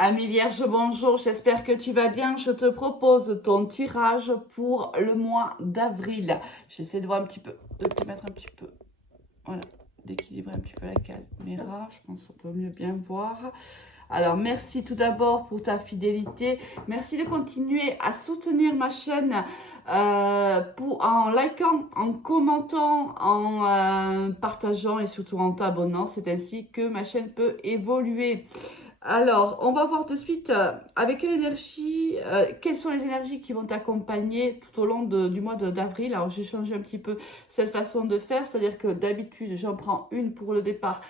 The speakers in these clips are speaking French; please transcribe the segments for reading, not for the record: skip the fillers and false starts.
Ami Vierge, bonjour, j'espère que tu vas bien. Je te propose ton tirage pour le mois d'avril. J'essaie de voir un petit peu, de te mettre un petit peu, voilà, d'équilibrer un petit peu la caméra. Je pense qu'on peut mieux bien voir. Alors, merci tout d'abord pour ta fidélité. Merci de continuer à soutenir ma chaîne en likant, en commentant, en partageant et surtout en t'abonnant. C'est ainsi que ma chaîne peut évoluer. Alors, on va voir de suite avec quelle énergie, quelles sont les énergies qui vont t'accompagner tout au long du mois d'avril. Alors, j'ai changé un petit peu cette façon de faire, c'est-à-dire que d'habitude, j'en prends une pour le départ,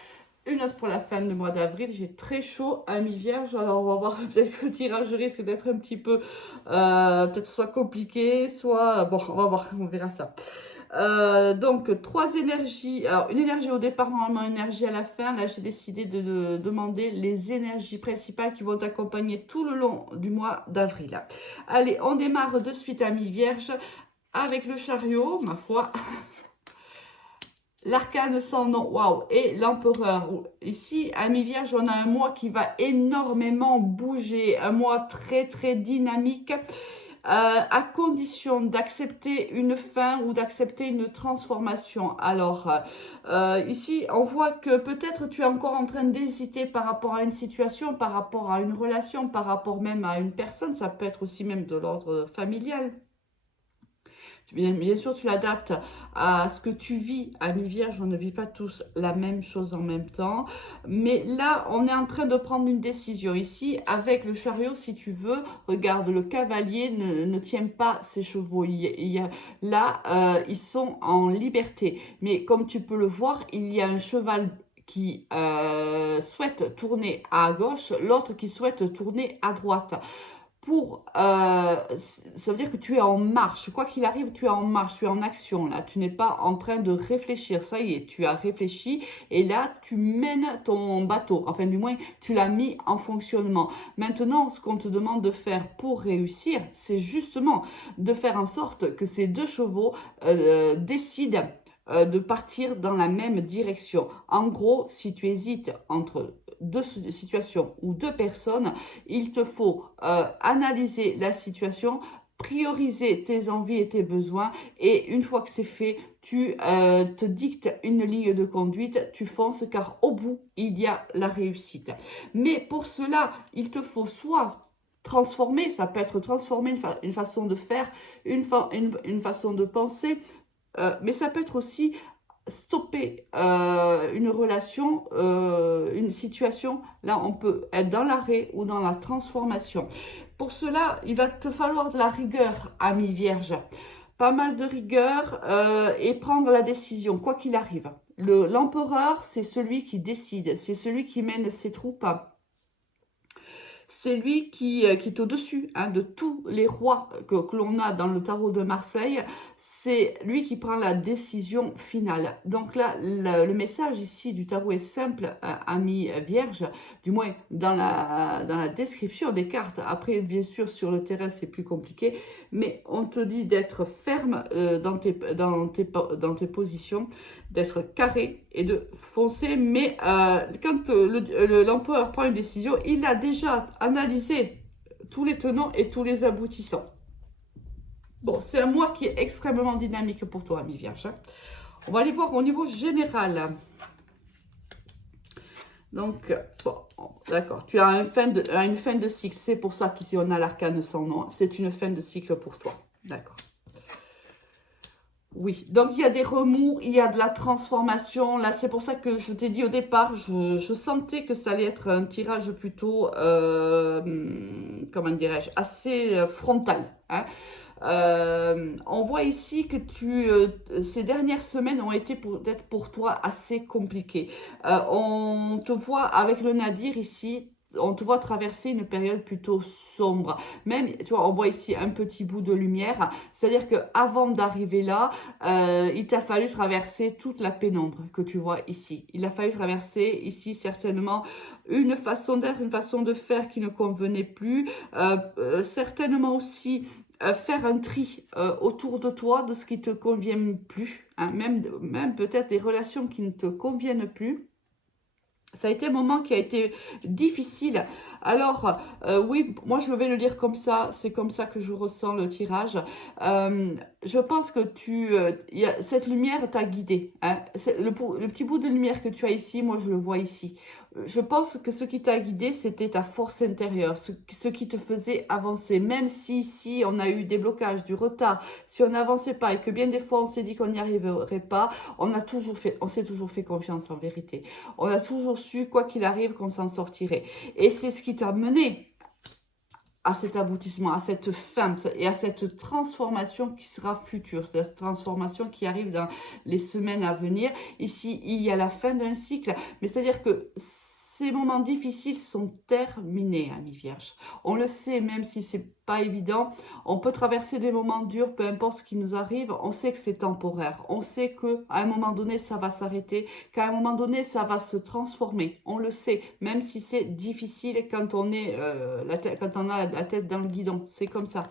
une autre pour la fin du mois d'avril. J'ai très chaud à mi-vierge, alors on va voir, peut-être que le tirage risque d'être un petit peu, peut-être soit compliqué, soit, bon, on va voir, on verra ça. Donc, trois énergies. Alors, une énergie au départ, normalement, une énergie à la fin. Là, j'ai décidé de demander les énergies principales qui vont t'accompagner tout le long du mois d'avril. Allez, on démarre de suite à mi-vierge avec le chariot, ma foi. L'arcane sans nom, waouh, et l'empereur. Ici, à mi-vierge, on a un mois qui va énormément bouger, un mois très, très dynamique. À condition d'accepter une fin ou d'accepter une transformation. Alors, ici, on voit que peut-être tu es encore en train d'hésiter par rapport à une situation, par rapport à une relation, par rapport même à une personne. Ça peut être aussi même de l'ordre familial. Bien sûr, tu l'adaptes à ce que tu vis à mi-vierge. On ne vit pas tous la même chose en même temps. Mais là, on est en train de prendre une décision. Ici, avec le chariot, si tu veux, regarde, le cavalier ne tient pas ses chevaux. Là, ils sont en liberté. Mais comme tu peux le voir, il y a un cheval qui souhaite tourner à gauche, l'autre qui souhaite tourner à droite. Ça veut dire que tu es en marche. Quoi qu'il arrive, tu es en marche, tu es en action. Là, tu n'es pas en train de réfléchir. Ça y est, tu as réfléchi et là, tu mènes ton bateau. Enfin, du moins, tu l'as mis en fonctionnement. Maintenant, ce qu'on te demande de faire pour réussir, c'est justement de faire en sorte que ces deux chevaux décident de partir dans la même direction. En gros, si tu hésites entre deux situations ou deux personnes, il te faut analyser la situation, prioriser tes envies et tes besoins et une fois que c'est fait, tu te dictes une ligne de conduite, tu fonces car au bout, il y a la réussite. Mais pour cela, il te faut soit transformer, ça peut être transformer une façon de faire, une façon de penser, mais ça peut être aussi stopper une relation, une situation. Là, on peut être dans l'arrêt ou dans la transformation. Pour cela, il va te falloir de la rigueur, ami vierge. Pas mal de rigueur et prendre la décision, quoi qu'il arrive. L'empereur, c'est celui qui décide, c'est celui qui mène ses troupes. C'est lui qui est au-dessus de tous les rois que l'on a dans le tarot de Marseille. C'est lui qui prend la décision finale. Donc là, le message ici du tarot est simple, ami vierge, du moins dans la description des cartes. Après, bien sûr, sur le terrain, c'est plus compliqué. Mais on te dit d'être ferme dans tes positions, d'être carré et de foncer. Mais quand l'empereur prend une décision, il a déjà analysé tous les tenants et tous les aboutissants. Bon, c'est un mois qui est extrêmement dynamique pour toi, ami Vierge. On va aller voir au niveau général. Donc, bon, d'accord. Tu as une fin de cycle. C'est pour ça qu'ici, on a l'arcane sans nom. C'est une fin de cycle pour toi. D'accord. Oui, donc il y a des remous, il y a de la transformation. Là, c'est pour ça que je t'ai dit au départ, je sentais que ça allait être un tirage plutôt, comment dirais-je, assez frontal. Hein. On voit ici que ces dernières semaines ont été peut-être pour toi assez compliquées. On te voit avec le Nadir ici. On te voit traverser une période plutôt sombre. Même, tu vois, on voit ici un petit bout de lumière. C'est-à-dire qu'avant d'arriver là, il t'a fallu traverser toute la pénombre que tu vois ici. Il a fallu traverser ici certainement une façon d'être, une façon de faire qui ne convenait plus. Certainement aussi faire un tri autour de toi de ce qui te convient plus. Hein, même peut-être des relations qui ne te conviennent plus. Ça a été un moment qui a été difficile. Alors, oui, moi je vais le lire comme ça. C'est comme ça que je ressens le tirage. Je pense que cette lumière t'a guidé. Hein. Le petit bout de lumière que tu as ici, moi je le vois ici. Je pense que ce qui t'a guidé, c'était ta force intérieure, ce qui te faisait avancer. Même si ici, on a eu des blocages, du retard, si on n'avançait pas et que bien des fois, on s'est dit qu'on n'y arriverait pas, on s'est toujours fait confiance en vérité. On a toujours su, quoi qu'il arrive, qu'on s'en sortirait. Et c'est ce qui t'a mené à cet aboutissement, à cette fin et à cette transformation qui sera future, cette transformation qui arrive dans les semaines à venir. Ici, il y a la fin d'un cycle, mais c'est-à-dire que ces moments difficiles sont terminés, amis vierges. On le sait, même si c'est pas évident, on peut traverser des moments durs, peu importe ce qui nous arrive, on sait que c'est temporaire. On sait qu'à un moment donné, ça va s'arrêter, qu'à un moment donné, ça va se transformer. On le sait, même si c'est difficile quand on quand on a la tête dans le guidon. C'est comme ça.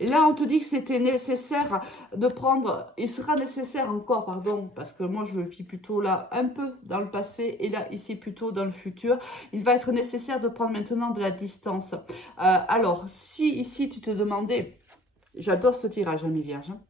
Et là, on te dit que c'était nécessaire de prendre, il sera nécessaire encore, pardon, parce que moi je le vis plutôt là, un peu dans le passé, et là, ici plutôt dans le futur. Il va être nécessaire de prendre maintenant de la distance. Alors, si ici tu te demandais, j'adore ce tirage, amis vierges, hein.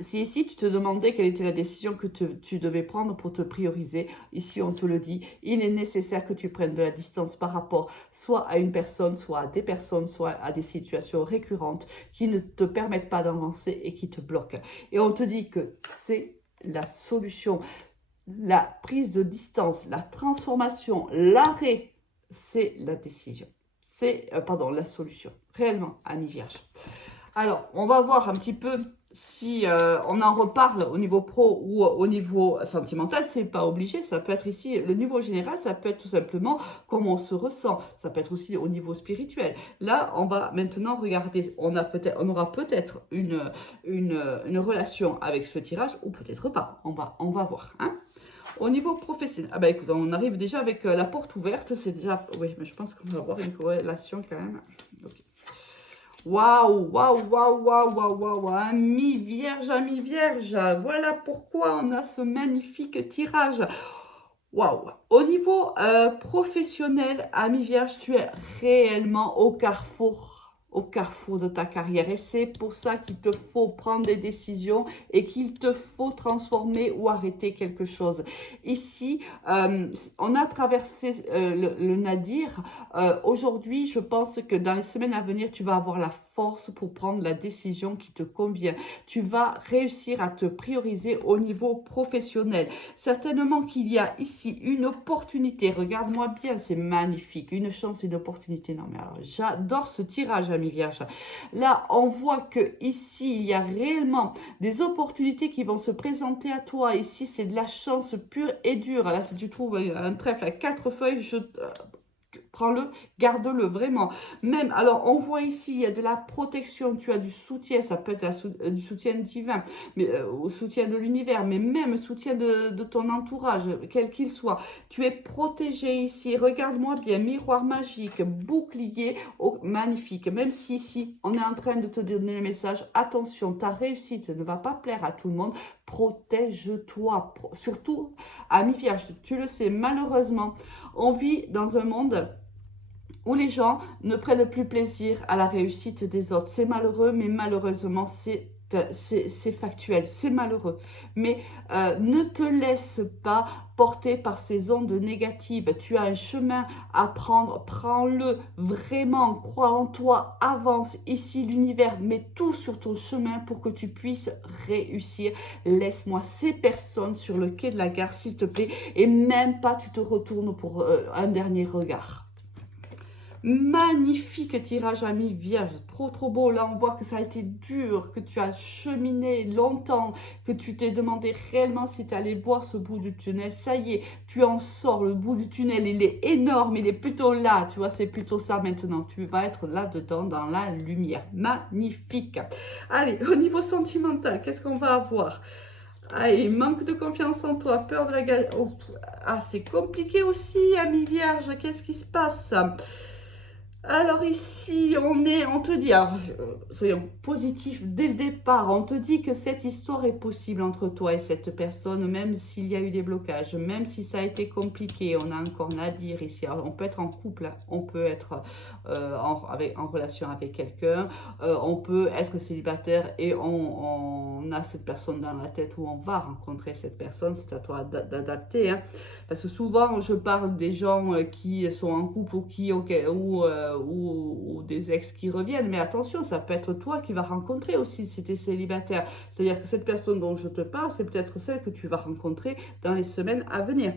Si ici tu te demandais quelle était la décision que tu devais prendre pour te prioriser, ici on te le dit, il est nécessaire que tu prennes de la distance par rapport soit à une personne, soit à des personnes, soit à des situations récurrentes qui ne te permettent pas d'avancer et qui te bloquent. Et on te dit que c'est la solution, la prise de distance, la transformation, l'arrêt, c'est la décision. C'est, pardon, la solution, réellement, amis vierges. Alors, on va voir un petit peu si on en reparle au niveau pro ou au niveau sentimental. C'est pas obligé, ça peut être ici, le niveau général, ça peut être tout simplement comment on se ressent. Ça peut être aussi au niveau spirituel. Là, on va maintenant regarder, on aura peut-être une relation avec ce tirage ou peut-être pas. On va voir, hein. Au niveau professionnel, ah bah écoute, on arrive déjà avec la porte ouverte, c'est déjà, oui, mais je pense qu'on va avoir une corrélation quand même. Okay. Waouh, waouh, waouh, waouh, waouh, waouh, amis vierge, amis vierge. Voilà pourquoi on a ce magnifique tirage. Waouh. Au niveau professionnel, amis vierge, tu es réellement au carrefour de ta carrière. Et c'est pour ça qu'il te faut prendre des décisions et qu'il te faut transformer ou arrêter quelque chose. Ici, on a traversé le nadir. Aujourd'hui, je pense que dans les semaines à venir, tu vas avoir la force pour prendre la décision qui te convient. Tu vas réussir à te prioriser au niveau professionnel. Certainement qu'il y a ici une opportunité. Regarde-moi bien, c'est magnifique. Une chance, une opportunité. Non, mais alors, j'adore ce tirage, amis vierges. Là, on voit que ici, il y a réellement des opportunités qui vont se présenter à toi. Ici, c'est de la chance pure et dure. Là, si tu trouves un trèfle à 4 feuilles, prends-le, garde-le, vraiment. Même, alors, on voit ici, il y a de la protection, tu as du soutien, ça peut être du soutien divin, mais au soutien de l'univers, mais même soutien de ton entourage, quel qu'il soit. Tu es protégé ici, regarde-moi bien, miroir magique, bouclier, oh, magnifique. Même si ici, on est en train de te donner le message, attention, ta réussite ne va pas plaire à tout le monde, protège-toi, surtout, ami vierge, tu le sais, malheureusement, on vit dans un monde où les gens ne prennent plus plaisir à la réussite des autres. C'est malheureux, mais malheureusement, c'est factuel, c'est malheureux. Mais ne te laisse pas porter par ces ondes négatives. Tu as un chemin à prendre, prends-le vraiment, crois en toi, avance. Ici, l'univers met tout sur ton chemin pour que tu puisses réussir. Laisse-moi ces personnes sur le quai de la gare, s'il te plaît, et même pas tu te retournes pour un dernier regard. Magnifique tirage, ami vierge, trop trop beau. Là on voit que ça a été dur, que tu as cheminé longtemps, que tu t'es demandé réellement si tu allais voir ce bout du tunnel. Ça y est, tu en sors, le bout du tunnel il est énorme, il est plutôt là, tu vois, c'est plutôt ça maintenant. Tu vas être là-dedans dans la lumière, magnifique. Allez, au niveau sentimental, qu'est-ce qu'on va avoir? Allez, manque de confiance en toi, peur de la galère. Oh, ah, c'est compliqué aussi, ami vierge, qu'est-ce qui se passe? Alors ici, on te dit, alors, soyons positifs dès le départ, on te dit que cette histoire est possible entre toi et cette personne, même s'il y a eu des blocages, même si ça a été compliqué, on a encore à dire ici. Alors, on peut être en couple, on peut être en relation avec quelqu'un, on peut être célibataire et on a cette personne dans la tête où on va rencontrer cette personne, c'est à toi d'adapter, hein. Parce que souvent, je parle des gens qui sont en couple ou des ex qui reviennent. Mais attention, ça peut être toi qui vas rencontrer aussi si tu es célibataire. C'est-à-dire que cette personne dont je te parle, c'est peut-être celle que tu vas rencontrer dans les semaines à venir.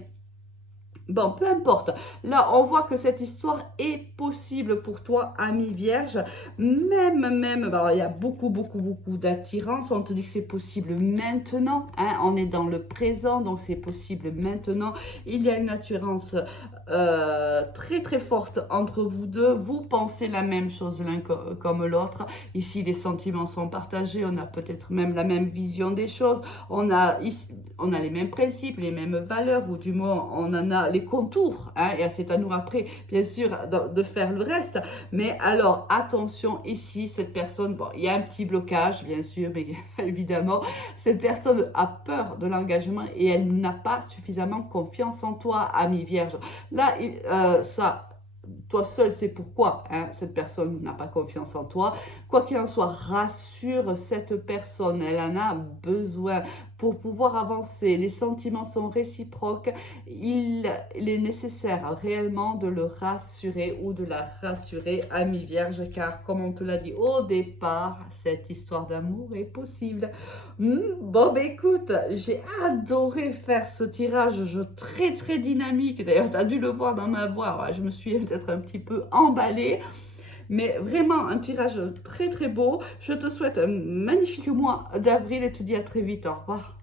Bon, peu importe. Là, on voit que cette histoire est possible pour toi, ami vierge. Même, alors, il y a beaucoup d'attirance. On te dit que c'est possible maintenant, hein. On est dans le présent, donc c'est possible maintenant. Il y a une attirance très forte entre vous deux. Vous pensez la même chose l'un comme l'autre. Ici, les sentiments sont partagés. On a peut-être même la même vision des choses. On a les mêmes principes, les mêmes valeurs, ou du moins, on en a les contours, hein, et c'est à nous après, bien sûr, de faire le reste. Mais alors, attention, ici, cette personne, bon, il y a un petit blocage, bien sûr, mais évidemment, cette personne a peur de l'engagement et elle n'a pas suffisamment confiance en toi, ami vierge. Là, toi seul, c'est pourquoi, hein, cette personne n'a pas confiance en toi. Quoi qu'il en soit, rassure cette personne, elle en a besoin pour pouvoir avancer. Les sentiments sont réciproques. Il est nécessaire réellement de le rassurer ou de la rassurer, ami vierge, car comme on te l'a dit au départ, cette histoire d'amour est possible. Bon, ben écoute, j'ai adoré faire ce tirage très dynamique. D'ailleurs, tu as dû le voir dans ma voix. Ouais, je me suis peut-être un petit peu emballée. Mais vraiment, un tirage très beau. Je te souhaite un magnifique mois d'avril et te dis à très vite. Au revoir.